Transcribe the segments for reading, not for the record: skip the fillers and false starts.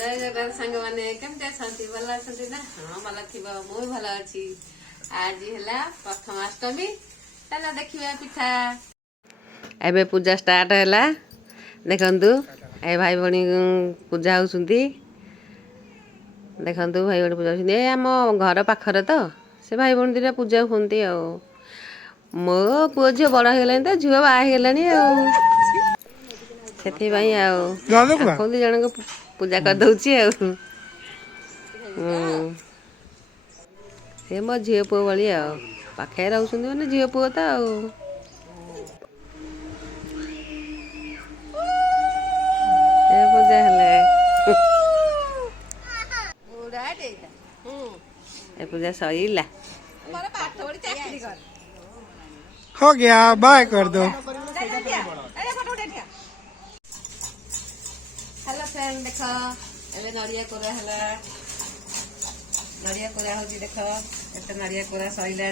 जय जगन्नाथ सांग मैंने केमती अच्छा भल अच्छा ना हाँ भल थी मुझे भल अच्छी आज है प्रथमाष्टमी चल देखा पिठा एबे पूजा स्टार्ट है देखु ए भाई भणी पूजा होती देखु भाई भणी पूजा होती आम घर पाखरे तो से भाई भणी दुटा पूजा होती मो पुओ झील बड़ हो तो झील बाहर से दी जन को पूजा कर दउची से मो झील पुओ भाई पाखे रोच मैंने झील पुओ तो पूजा पूजा सईला हो गया बाय कर दो। हेलो फ्रेंड देख ए नड़िया कोरा है नड़िया कोरा हो देख एत नड़िया कोरा सईला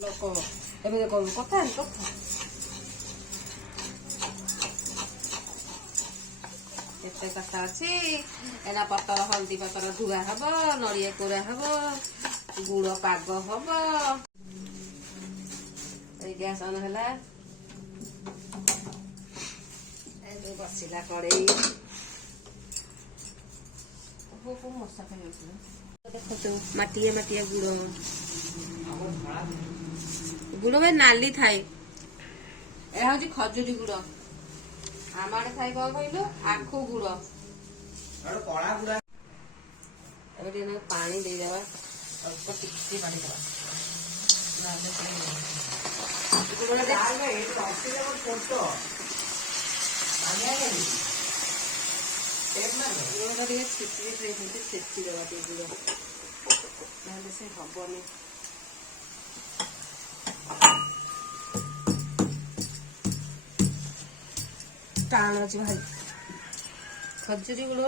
लोक कथा एते कथा अच्छी एना पतर हल्दी पतर धुआ हम नड़िया कोरा हम गुड़ पाग हम गैस ऑन है बसला कड़े मशा देखो मटिया मटिया गुड़ गुड़ में नाली थाए यह हूँ खजुरी गुड़ आम आड़े थाए कौन कहलु आखु गुड़ पानी देदेवा अल्प टिके पानी देवा छेची देवा गुड़ ना से हबनी टाण अच्छे भाई खजुरी गुड़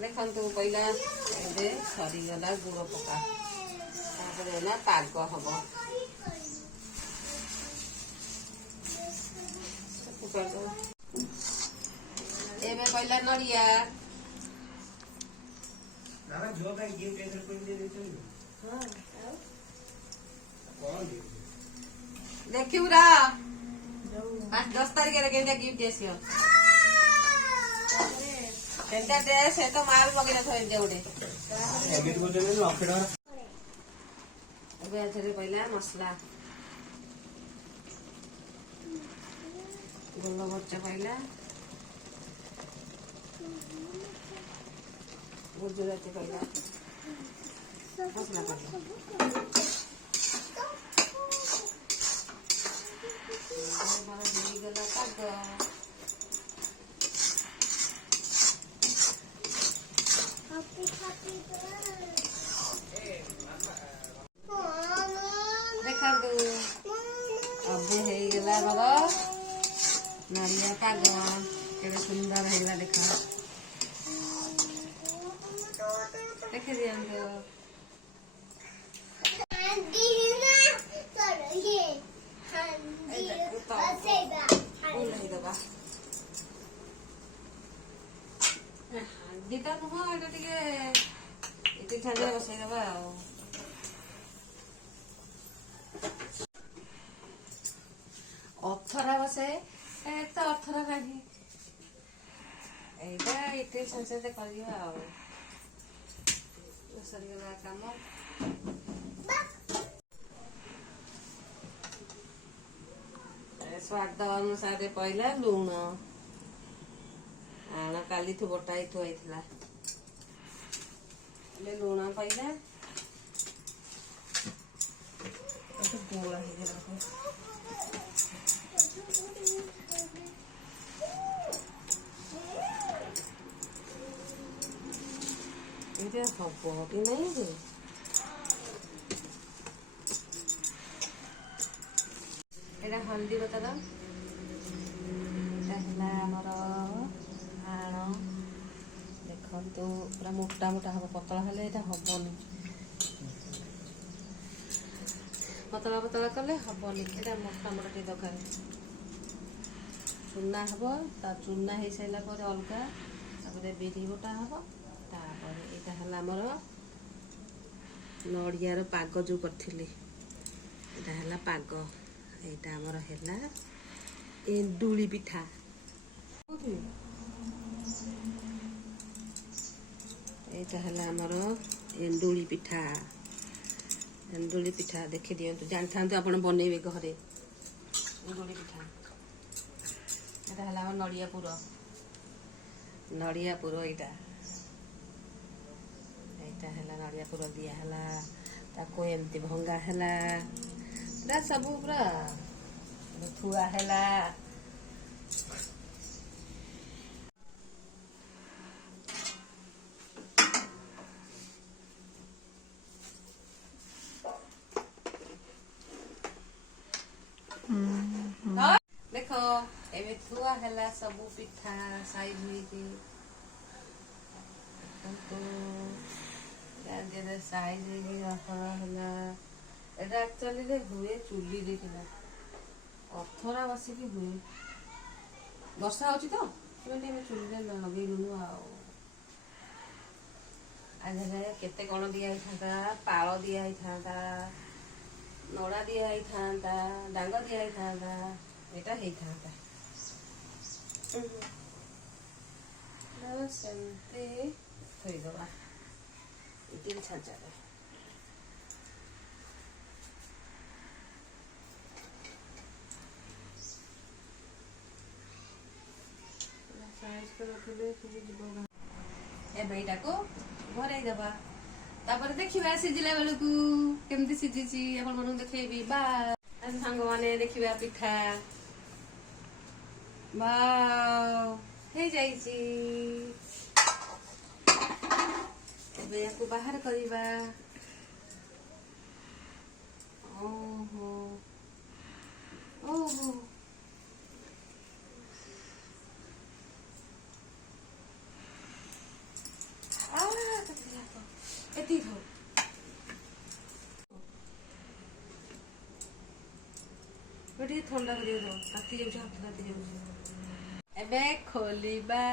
देखु पहला सरीगला गुड़ पका पाग हम एबे पहला नड़िया देखियो 10 तारीख के गिफ्ट आसियो ड्रेस है तो माँ भी मगे गोटे पहला मसला गोल मरचा पहला गुजराती पहला मसला गला पाग देखा अबे है नड़िया पाग के सुंदर है देखा देखे दिया दीटा नुह ये छाने बसईदबा अथरा बसे तो अथरा नहीं ये छांचे कर सरीगला कम स्वाद अनुसार पहला लुण आण काली बटा थुआई लुण पहला गोला हम कि नहीं एटा हल्दी बता दम आमर आण देखो पूरा मोटा मोटा हम पतला हेल्ले हबनी पतला पतला कले हबनी एटा मोटा मोटा टी दरकार चूना हब ता चूना हो सारा पर अलगा तापर बिरी बटा हब तापर एटा हला हमर नड़ियार पाग जो करथिली एटा हला पाग एटा हमर हला एंडुली पिठा एटा हला हमर एंडुली पिठा देखि दियंतु जानथांतु आपण बनेबे घरे एंडुली पिठा एटा हला हमर नड़िया पुर एटा एटा हला नड़िया पुर दिया हला ताको एमती भंगा हला पूरा सब पूरा थुआ हला देखो एबे थुआ हला सब पिठा साइज हुई थी तो साइज हुई हला एटा एक्चुअली रे हुए चुली रे किना अथरा बसिकी हुए वर्षा होची तो एबे चुली रे लगे गुनु आज केते कोन दिया था पाଳ दिया था नड़ा दिया था डांग दिया था एटा हे था सेमते थई दबा इतिल छाचा रे साइज कर रखले सब जीव ए बेटा को घरे दबा तापर देखिबा सिजिला बेलकू केमती सिजिची आपण मन देखैबी बा सांग माने देखिबा पिठा वाव हे जाइची एबे याकू बाहर करिबा ओहो ओहो एती थो बेटी ठंडा कर दियो ताती जाउछ हाथ ताती जाउछ एबे खोलिबा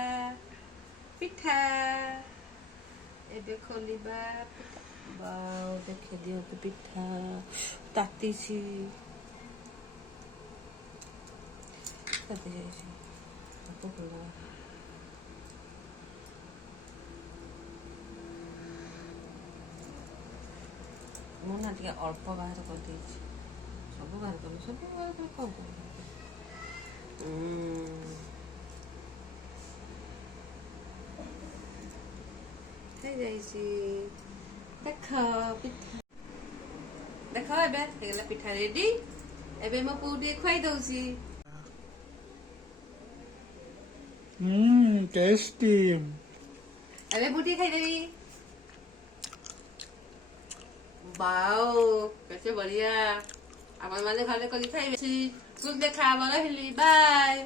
पिठा एबे खोलिबा पिठा वाओ देखे दियो तो पिठा ताती सी ताती जाइछ तो खोला मुना टिके अल्प बाहर कर देछि सब बाहर कर कौन हे जाइछि देख पिठा देख एबे हेगला पिठा रेडी एबे मो पुडी खुआई दउछि टेस्टी एबे बुटी खाई देबी वाओ कैसे बढ़िया अपन माने खाले कली खाई कुछ देखा वाला हिली बाय।